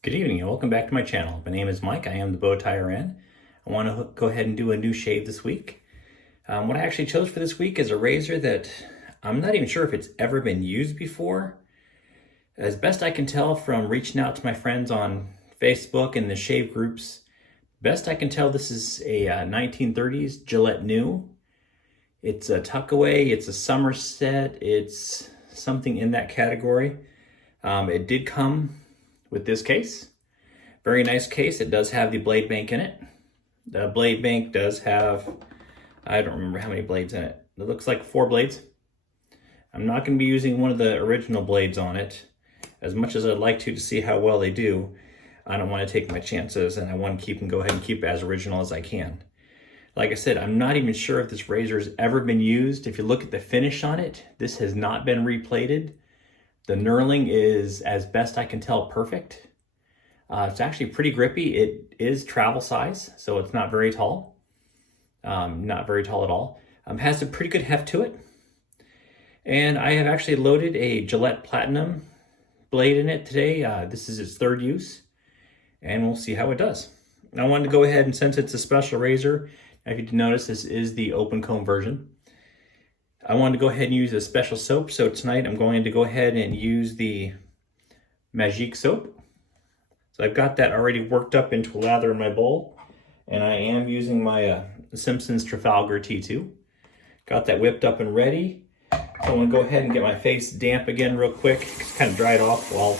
Good evening and welcome back to my channel. My name is Mike. I am the Bow Tie RN. I want to go ahead and do a new shave this week. What I actually chose for this week is a razor that I'm not even sure if it's ever been used before. As best I can tell from reaching out to my friends on Facebook and the shave groups, best I can tell this is a 1930s Gillette New. It's a Tuckaway, it's a Somerset, it's something in that category. It did come with this case. Very nice case. It does have the blade bank in it. The blade bank does have, I don't remember how many blades in it. It looks like 4 blades. I'm not going to be using one of the original blades on it. As much as I'd like to see how well they do, I don't want to take my chances, and I want to go ahead and keep it as original as I can. Like I said, I'm not even sure if this razor has ever been used. If you look at the finish on it, this has not been replated. The knurling is, as best I can tell, perfect. It's actually pretty grippy. It is travel size, so it's not very tall. Not very tall at all. Has a pretty good heft to it. And I have actually loaded a Gillette Platinum blade in it today. This is its 3rd use, and we'll see how it does. I wanted to go ahead, and since it's a special razor, if you did notice, this is the open comb version. I wanted to go ahead and use a special soap, so tonight I'm going to go ahead and use the Magique soap. So I've got that already worked up into a lather in my bowl, and I am using my Simpson's Trafalgar T2. Got that whipped up and ready. So I want to go ahead and get my face damp again real quick. It's kind of dried off while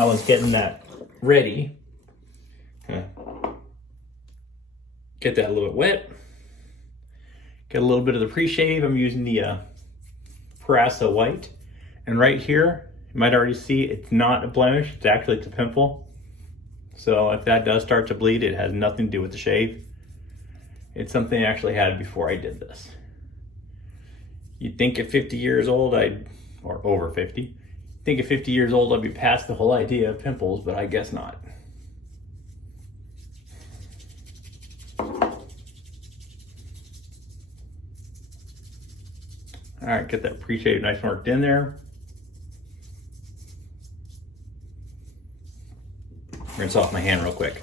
I was getting that ready. Get that a little bit wet. Get a little bit of the pre-shave. I'm using the Parasa White. And right here, you might already see it's not a blemish, it's actually a pimple. So if that does start to bleed, it has nothing to do with the shave. It's something I actually had before I did this. You'd think at 50 years old, or over 50, think at 50 years old I'd be past the whole idea of pimples, but I guess not. All right, get that pre-shave nice and worked in there. Rinse off my hand real quick.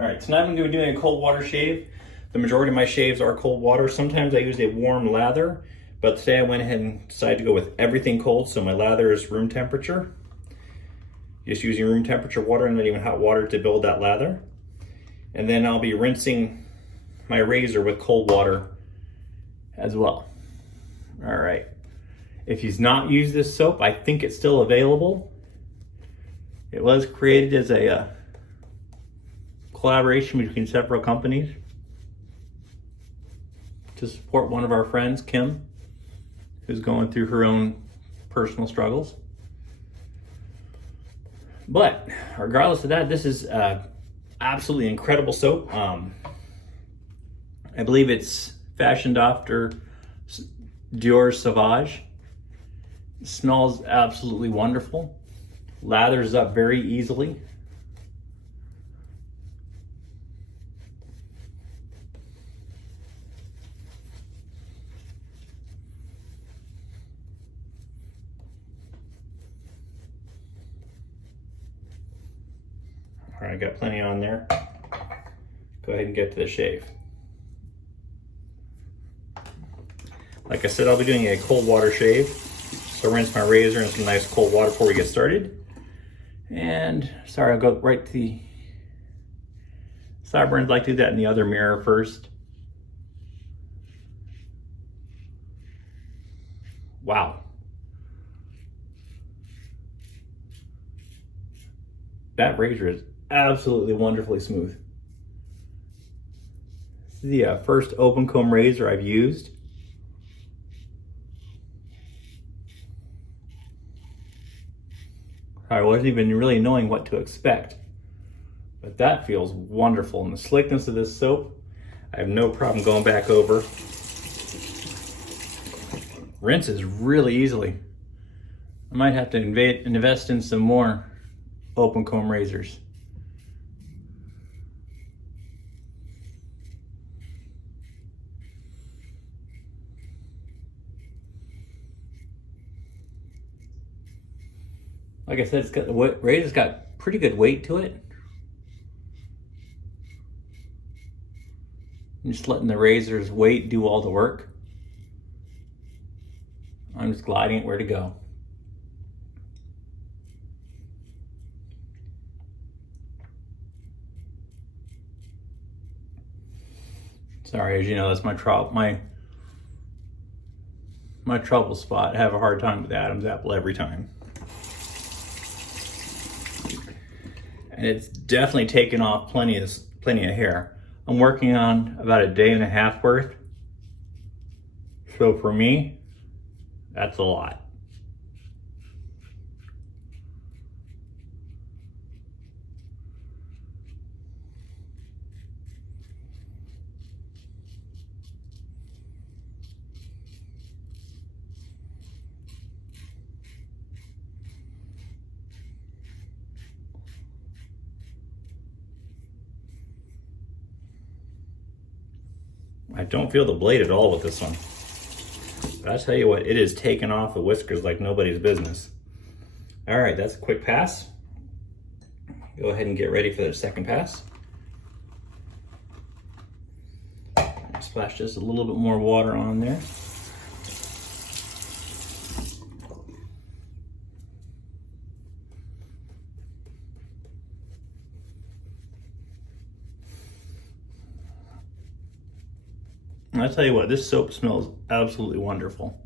All right, tonight I'm going to be doing a cold water shave. The majority of my shaves are cold water. Sometimes I use a warm lather, but today I went ahead and decided to go with everything cold, so my lather is room temperature. Just using room temperature water and not even hot water to build that lather. And then I'll be rinsing my razor with cold water as well. All right. If you've not used this soap, I think it's still available. It was created as a collaboration between several companies to support one of our friends, Kim, who's going through her own personal struggles. But regardless of that, this is absolutely incredible soap. I believe it's fashioned after Dior Sauvage. It smells absolutely wonderful. Lathers up very easily. All right, I got plenty on there. Go ahead and get to the shave. Like I said, I'll be doing a cold water shave. So rinse my razor in some nice cold water before we get started. And sorry, I'll go right to the sideburns. I like to do that in the other mirror first. Wow. That razor is absolutely wonderfully smooth. This is the first open comb razor I've used. I wasn't even really knowing what to expect, but that feels wonderful. And the slickness of this soap, I have no problem going back over. Rinses really easily. I might have to invest in some more open comb razors. Like I said, the razor's got pretty good weight to it. I'm just letting the razor's weight do all the work. I'm just gliding it where to go. Sorry, as you know, that's my trouble spot. I have a hard time with Adam's apple every time. And it's definitely taken off plenty of hair. I'm working on about a day and a half worth. So for me, that's a lot. I don't feel the blade at all with this one. But I tell you what, it is taking off the whiskers like nobody's business. All right, that's a quick pass. Go ahead and get ready for the second pass. Splash just a little bit more water on there. And I'll tell you what, this soap smells absolutely wonderful.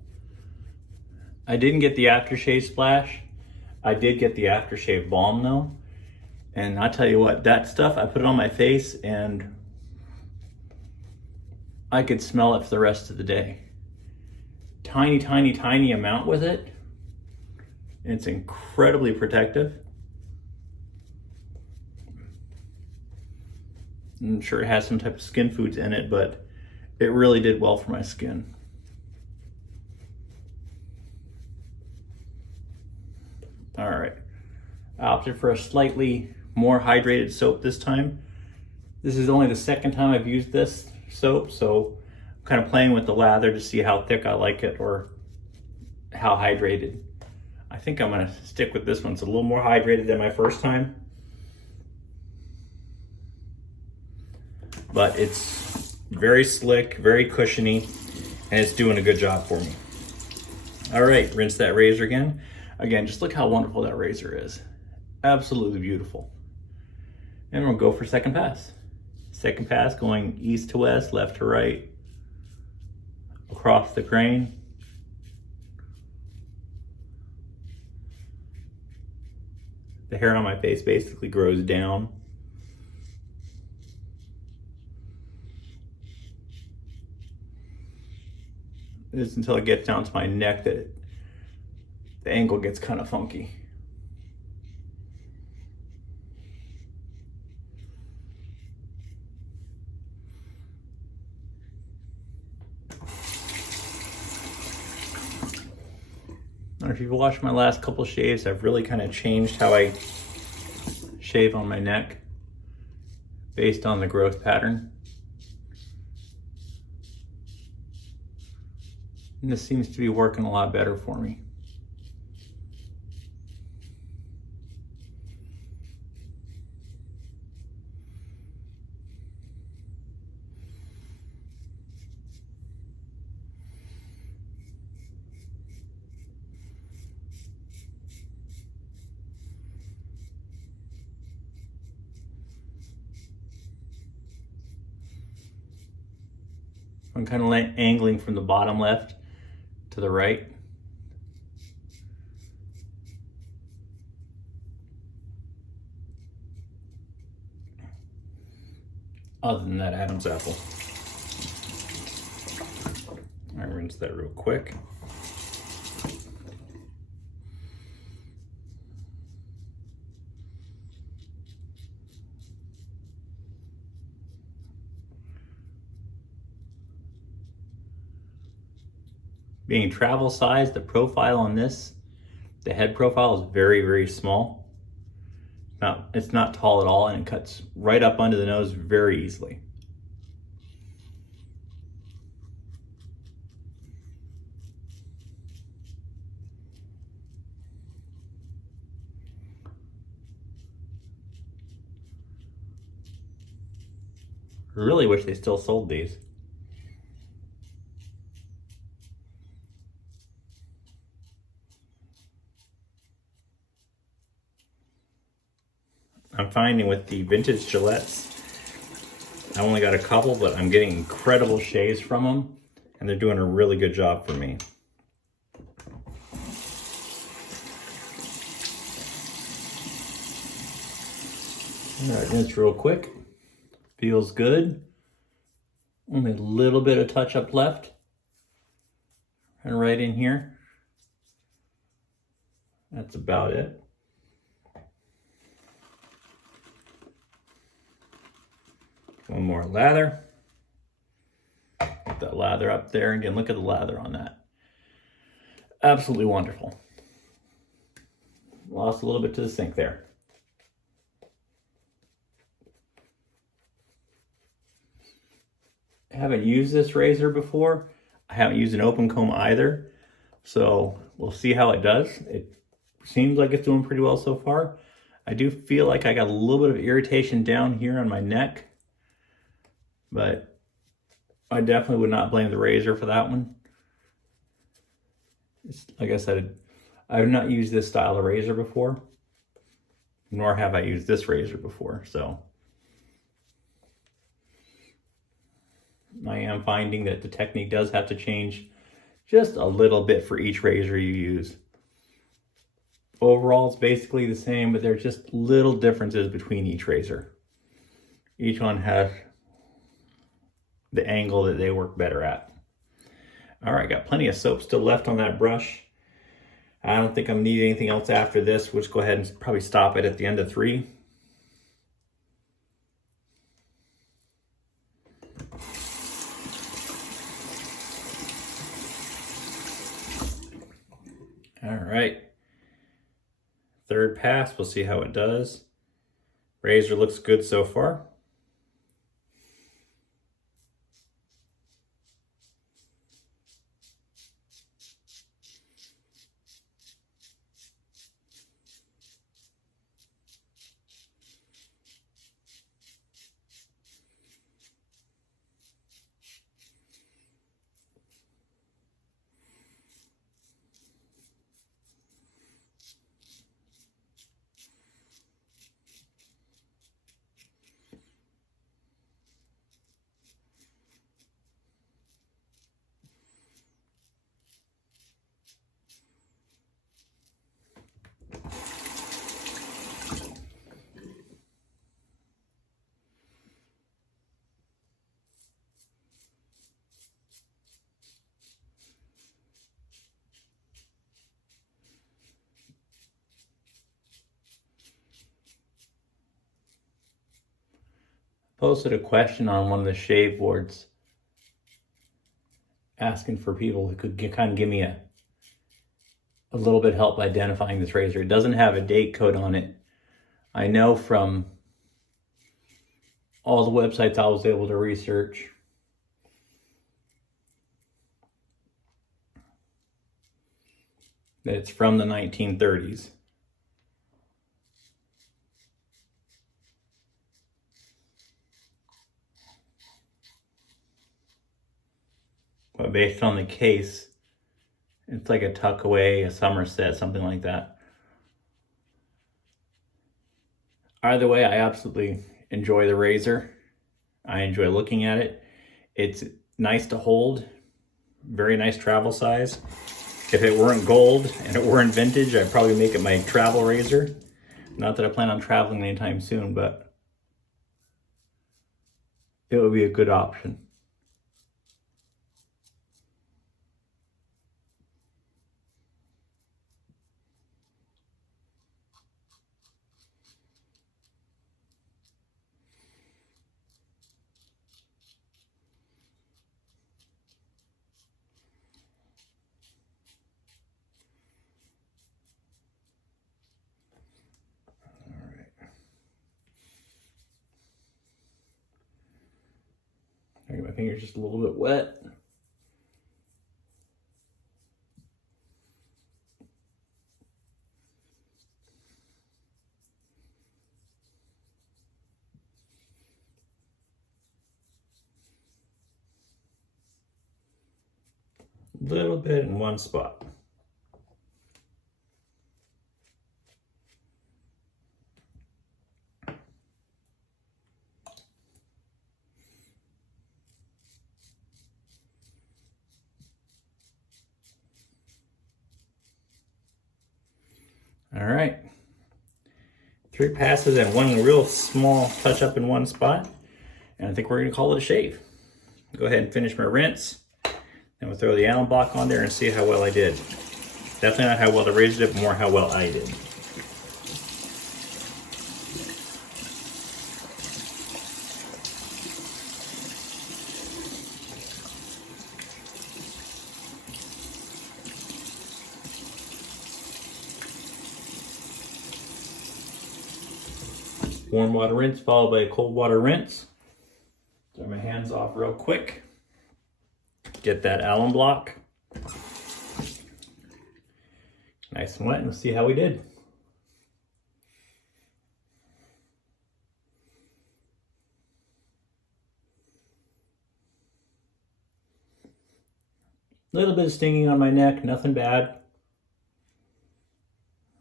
I didn't get the aftershave splash. I did get the aftershave balm though. And I'll tell you what, that stuff, I put it on my face and I could smell it for the rest of the day. Tiny, tiny, tiny amount with it. It's incredibly protective. I'm sure it has some type of skin foods in it, but it really did well for my skin. All right, I opted for a slightly more hydrated soap this time. This is only the second time I've used this soap, so I'm kind of playing with the lather to see how thick I like it or how hydrated. I think I'm gonna stick with this one. It's a little more hydrated than my first time, but it's very slick, very cushiony, and it's doing a good job for me. All right, rinse that razor again. Again, just look how wonderful that razor is. Absolutely beautiful. And we'll go for second pass. Second pass going east to west, left to right, across the grain. The hair on my face basically grows down. It's until it gets down to my neck that the angle gets kind of funky. Now, if you've watched my last couple shaves, I've really kind of changed how I shave on my neck based on the growth pattern. And this seems to be working a lot better for me. I'm kind of angling from the bottom left to the right. Other than that, Adam's apple. I rinse that real quick. Being travel size, the profile on this, the head profile is very, very small. It's not tall at all, and it cuts right up under the nose very easily. Really wish they still sold these. I'm finding with the vintage Gillettes, I only got a couple, but I'm getting incredible shaves from them, and they're doing a really good job for me. All right, rinse real quick. Feels good. Only a little bit of touch up left. And right in here. That's about it. One more lather. Put that lather up there. Again, look at the lather on that. Absolutely wonderful. Lost a little bit to the sink there. I haven't used this razor before. I haven't used an open comb either. So we'll see how it does. It seems like it's doing pretty well so far. I do feel like I got a little bit of irritation down here on my neck, but I definitely would not blame the razor for that one. Like I said, I have not used this style of razor before, nor have I used this razor before, so I am finding that the technique does have to change just a little bit for each razor you use. Overall, it's basically the same, but there's just little differences between each razor. Each one has the angle that they work better at. All right, got plenty of soap still left on that brush. I don't think I'm gonna need anything else after this. We'll just go ahead and probably stop it at the end of 3. All right, 3rd pass, we'll see how it does. Razor looks good so far. Posted a question on one of the shave boards asking for people who could kind of give me a little bit help identifying this razor. It doesn't have a date code on it. I know from all the websites I was able to research that it's from the 1930s. But based on the case, it's like a Tuckaway, a Somerset, something like that. Either way, I absolutely enjoy the razor. I enjoy looking at it. It's nice to hold, very nice travel size. If it weren't gold and it weren't vintage, I'd probably make it my travel razor. Not that I plan on traveling anytime soon, but it would be a good option. My finger's just a little bit wet. a little bit in one spot. All right, 3 passes and one real small touch up in one spot. And I think we're gonna call it a shave. Go ahead and finish my rinse. Then we'll throw the Allen block on there and see how well I did. Definitely not how well the razor did, but more how well I did. Warm water rinse followed by a cold water rinse. Dry my hands off real quick. Get that Allen block nice and wet, and we'll see how we did. A little bit of stinging on my neck, nothing bad.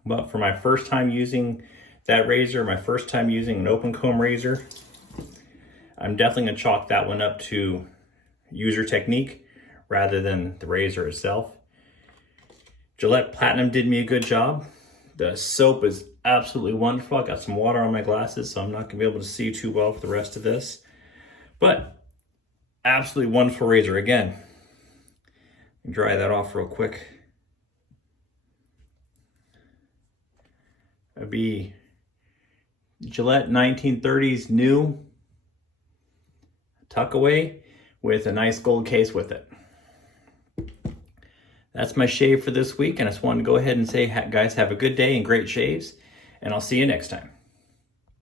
But for my first time using that razor, my first time using an open comb razor, I'm definitely gonna chalk that one up to user technique rather than the razor itself. Gillette Platinum did me a good job. The soap is absolutely wonderful. I got some water on my glasses, so I'm not gonna be able to see too well for the rest of this. But absolutely wonderful razor. Again, dry that off real quick. It'd be Gillette 1930s new Tuckaway with a nice gold case with it. That's my shave for this week, and I just wanted to go ahead and say, guys, have a good day and great shaves, and I'll see you next time.